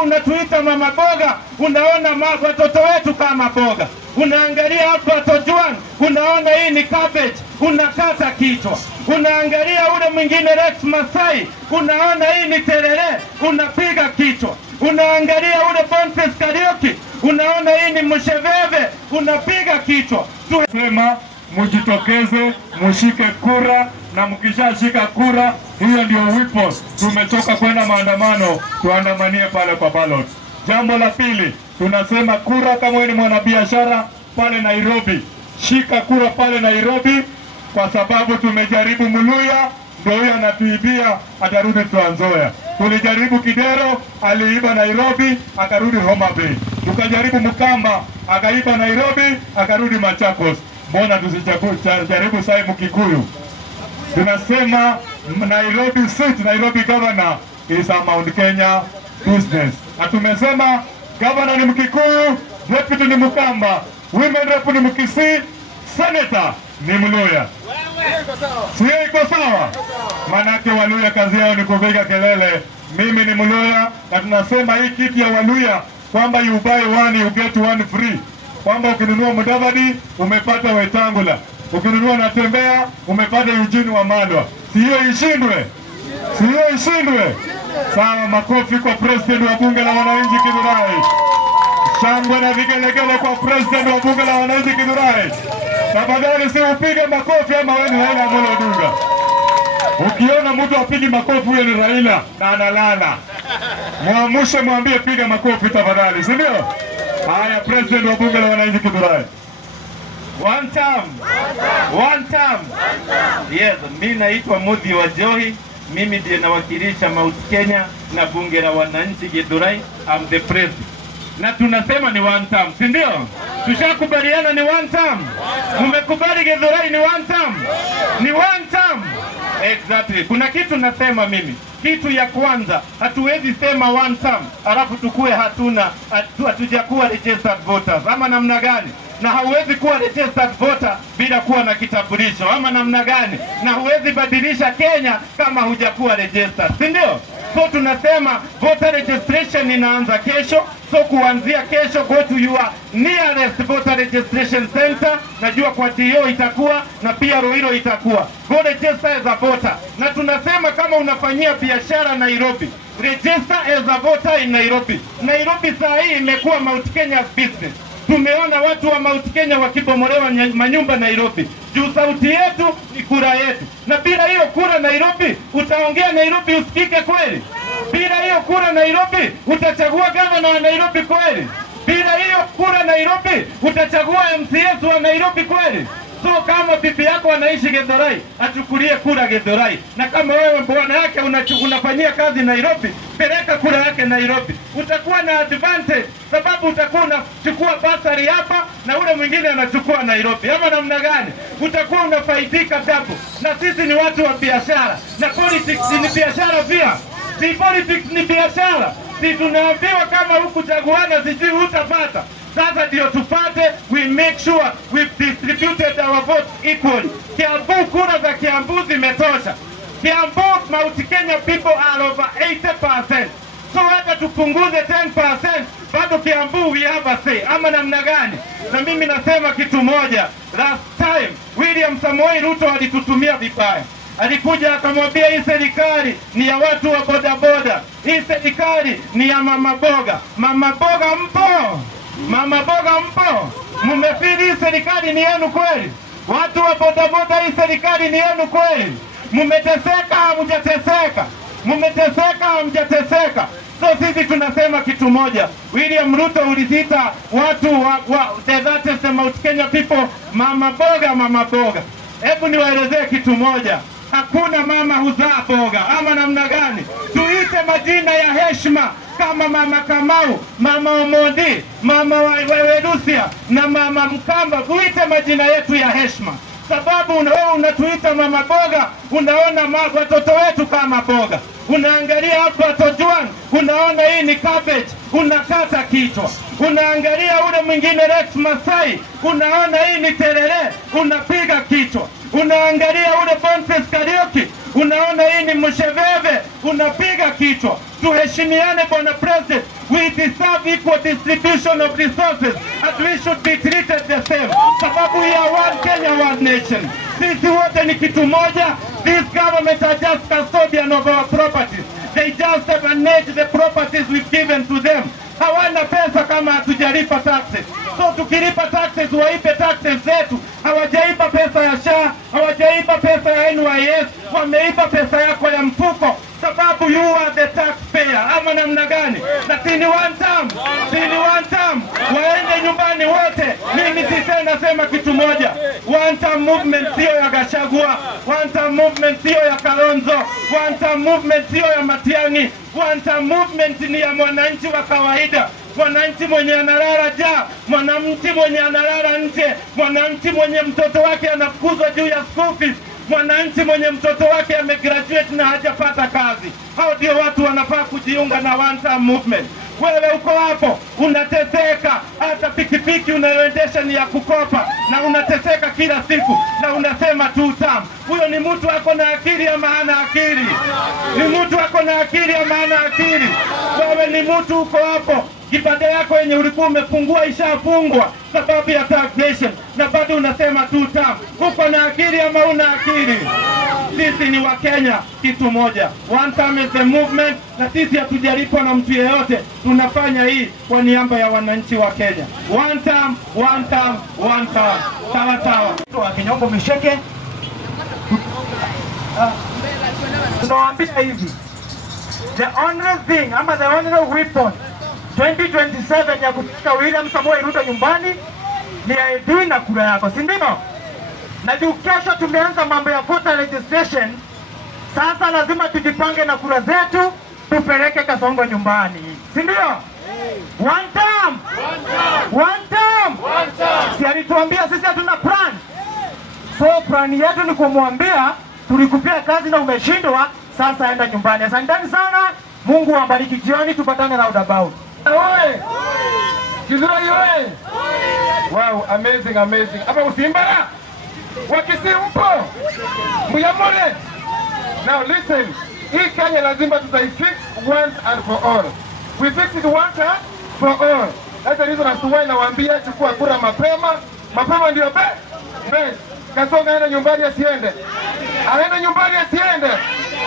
wewe unatuita mama boga, unaona watoto wetu kama boga. Unaangalia hapo Tojwang, unaona hii ni cabbage, unakata kichwa. Unaangalia ule mwingine Rex Masai, unaona hii ni terere, unapiga kichwa. Unaangalia ule Boniface Kariuki, unaona hii ni msheveve, unapiga kichwa. Sema mujitokeze, mushike kura, na mkishashika kura, hiyo ndio wipo. Tumechoka kwenda maandamano, tuandamanie pale kwa ballot. Jambo la pili, tunasema kura kama wewe ni mwanabiashara pale Nairobi, shika kura pale Nairobi, kwa sababu tumejaribu Muluya, ndio huyo anatuibia, atarudi Trans Nzoia. Tulijaribu Kidero, aliiba Nairobi, akarudi Homa Bay. Tukajaribu Mukamba, akaiba Nairobi, akarudi Machakos. Mbona tusijaribu sai Mkikuyu? Tunasema Nairobi seat, Nairobi governor is a Mount Kenya business. Na tumesema governor ni Mkikuyu, deputy ni Mukamba, women rep ni Mkisii, senator ni Mluya. Sio iko sawa? Manake Waluya kazi yao ni kupiga kelele. Mimi ni Mluya, na tunasema hii kiti ya Waluya kwamba you buy one you get one free. Kwamba ukinunua Mudavadi umepata Wetangula, ukinunua Natembea umepata Eugene Wamalwa. Sio ishindwe? Sio ishindwe? Sawa, makofi kwa president wa bunge la wananchi Githurai. Shangwe na vigelegele kwa president wa bunge la wananchi Githurai. Tafadhali si upige makofi ama wewe ni Raila Amolo Odinga. Ukiona mtu apigi makofi huyo ni Raila na analala, muamshe mwambie piga makofi tafadhali, si ndio? Haya, president wa bunge la wananchi Githurai. One term. Yes, mimi naitwa Muthi wa Johi. Mimi ndiye nawakilisha Mount Kenya na bunge la wananchi Githurai. I'm the president. Na tunasema ni one term, si ndio? Tushakubaliana ni one term. Mmekubali Githurai ni one term? Ni one term. Exactly. Kuna kitu nasema mimi. Kitu ya kwanza, hatuwezi sema one term alafu tukue hatujakuwa registered voters. Ama namna gani? Na hauwezi kuwa registered voter bila kuwa na kitambulisho. Ama namna gani? Na huwezi badilisha Kenya kama hujakuwa registered, si ndio? So tunasema voter registration inaanza kesho. So kuanzia kesho, go to your nearest voter registration center. Najua kwa TO itakuwa na pia Ruiru itakuwa. Go register as a voter. Na tunasema kama unafanyia biashara Nairobi, register as a voter in Nairobi. Nairobi saa hii imekuwa Mount Kenya's business. Tumeona watu wa Mount Kenya wakibomolewa manyumba Nairobi. Juu sauti yetu ni kura yetu. Na bila hiyo kura Nairobi, utaongea Nairobi usikike kweli? Bila hiyo kura Nairobi, utachagua gavana wa Nairobi kweli? Bila hiyo kura Nairobi, utachagua MCS wa Nairobi kweli? So kama bibi yako anaishi Githurai, achukulie kura Githurai. Na kama wewe bwana yake unafanyia kazi Nairobi, peleka kura yake Nairobi. Utakuwa na advantage sababu utakuwa unachukua basari hapa na ule mwingine anachukua Nairobi. Ama namna gani? Utakuwa unafaidika double. Na sisi ni watu wa biashara. Na politics ni biashara pia. Si politics ni biashara. Si tunaambiwa kama hukuchaguana sijui utapata. Sasa ndio tupate, we make sure we've distributed our votes equally. Kiambu, kura za Kiambu zimetosha. Kiambu, Mount Kenya people are over 80%. So hata tupunguze 10%, bado Kiambu we have a say. Ama namna gani? Na mimi nasema kitu moja. Last time, William Samoei Ruto alitutumia vibaya. Alikuja akamwambia hii serikali ni ya watu wa bodaboda. Hii serikali ni ya mama boga. Mama boga mpo? Mama boga mpo? Mmefiri serikali ni yenu kweli? Watu wa bodaboda, hii serikali ni yenu kweli? Mmeteseka hamjateseka? Mmeteseka hamjateseka? So sisi tunasema kitu moja. William Ruto uliziita watu wa the Mount Kenya people mama boga, mama boga. Hebu niwaelezee kitu moja. Hakuna mama huzaa boga. Ama namna gani? Tuite majina ya heshima kama mama Kamau, mama Omondi, mama Werusia na mama Mkamba. Tuite majina yetu ya heshima. Sababu wewe unatuita mama boga, unaona watoto wetu kama boga. Unaangalia hapa Tojwang, unaona hii ni cabbage, unakata kichwa. Unaangalia ule mwingine Rex Masai, unaona hii ni terere, unapiga kichwa. Unaangalia ule Boniface Kariuki, unaona hii ni msheveve, unapiga kichwa. Tuheshimiane bwana president. We have equal distribution of resources and we should be treated the same. Sababu we are one Kenya, one nation. Sisi wote ni kitu moja. These governments are just custodian of our properties. They just manage the properties we've given to them. Hawana pesa kama hatujalipa taxes. So tukilipa taxes, waipe taxes zetu. Hawajaipa pesa ya SHA, hawajaipa pesa ya NYS, wameipa pesa yako ya mfuko. Sababu you are the taxpayer. Ama namna gani? Na sini one term. Waende nyumbani wote. Mimi sisi nasema kitu moja. One term movement sio ya Gachagua. One term movement sio ya Kalonzo. One term movement sio ya Matiang'i. One term movement ni ya mwananchi wa kawaida. Mwananchi mwenye analala njaa, mwananchi mwenye analala nje, mwananchi mwenye mtoto wake anafukuzwa juu ya school fees, mwananchi mwenye mtoto wake amegraduate na hajapata kazi. Hao ndio watu wanafaa kujiunga na one term movement. Wewe uko hapo unateseka, hata pikipiki unayoendesha ni ya kukopa na unateseka kila siku na unasema two term. Huyo ni mtu ako na akili ama hana akili? Ni mtu ako na akili ama hana akili? Wewe ni mtu uko hapo, kibanda yako yenye ulikuwa umefungua ishafungwa sababu ya taxation na bado unasema two term. Uko na akili ama una akili? Sisi ni wa Kenya kitu moja. One term is the movement, na sisi hatujalipwa na mtu yeyote. Tunafanya hii kwa niaba ya wananchi wa Kenya. One term. Sawa. Wa Kinyongo Misheke. Tunawaambia hivi. The only thing ama the only weapon 2027 ya kufika William Samoei Ruto nyumbani ni ID na kura yako, si ndio? Na kesho tumeanza mambo ya voter registration. Sasa lazima tujipange na kura zetu tupeleke Kasongo nyumbani, si ndio? One term. Si alituambia sisi hatuna plan. So plan yetu ni kumwambia tulikupia kazi na umeshindwa, sasa enda nyumbani. Asanteni sana. Mungu awabariki. Jioni tupatane roundabout. Oye! Kizura yoye! Wow, amazing. Hapa Usimbara! Wakisimpo! Muyamole! Now listen, hii Kenya lazima tutaifix once and for all. We fix it once and for all. That's the reason as to why nawaambia chukua kura mapema. Mapema ndio best. Kasonga aende nyumbani asiende. Aende nyumbani asiende.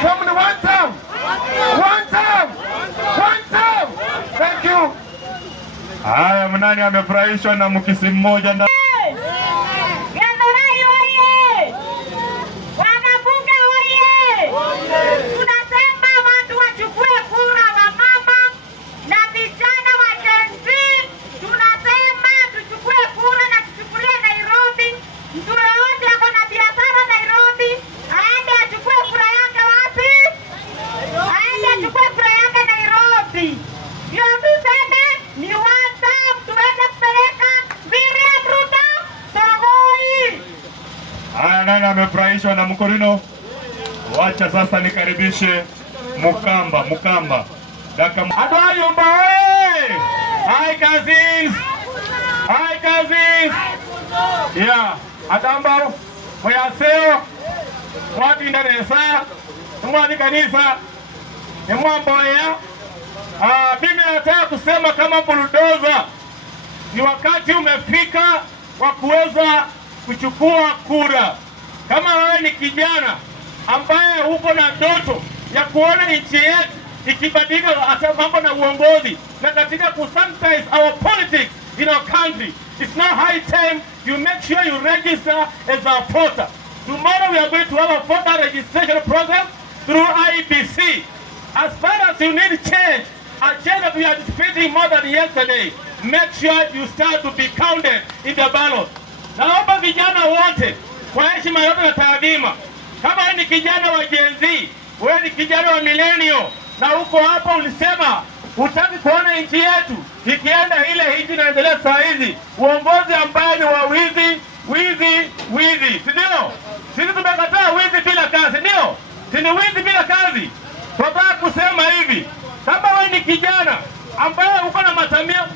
Come ni one term. Thank you. Haya, mnani amefurahishwa na mkisi mmoja na amefurahishwa na Mkorino. Wacha sasa nikaribishe Mukamba. Daka Adayumba. Hi cousins. Yeah, Adamba Moyaseo watu ndaresa mwani kanisa ni mwamboya. Mimi nataka kusema kama bulldozer ni wakati umefika wa kuweza kuchukua kura. Kama wewe ni kijana ambaye uko na ndoto ya kuona nchi yetu ikibadilika hata mambo na uongozi na katika kusanitize our politics in our country, it's now high time you make sure you register as a voter. Tomorrow we are going to have a voter registration process through IEBC. As far as you need change, a change that we are anticipating more than yesterday, make sure you start to be counted in the ballot. Naomba vijana wote kwa heshima yote na taadhima, kama wewe ni kijana wa Gen Z, wewe ni kijana wa millennial na uko hapa ulisema utaki kuona nchi yetu ikienda ile nchi inaendelea saa hizi, uongozi ambaye ni wa wizi, si ndio? Sisi tumekataa wizi bila kazi, ndio? Si ni wizi bila kazi. Tunataka kusema hivi, kama wewe ni kijana ambaye uko na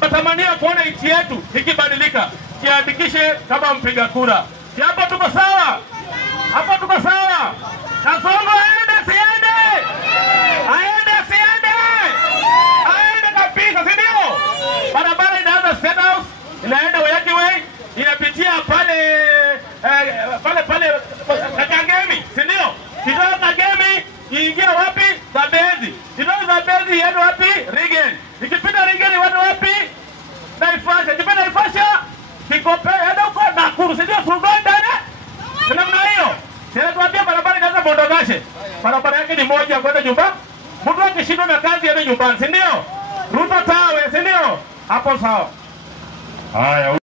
matamanio ya kuona nchi yetu ikibadilika, jiandikishe kama mpiga kura. Hapo tuko sawa? Kasongo aende siende? Aende kabisa, si ndio? Nyakashe. Barabara yake ni moja kwenda nyumbani. Mtu akishindwa na kazi aende nyumbani, si ndio? Ruto tawe, si ndio? Hapo sawa. Haya.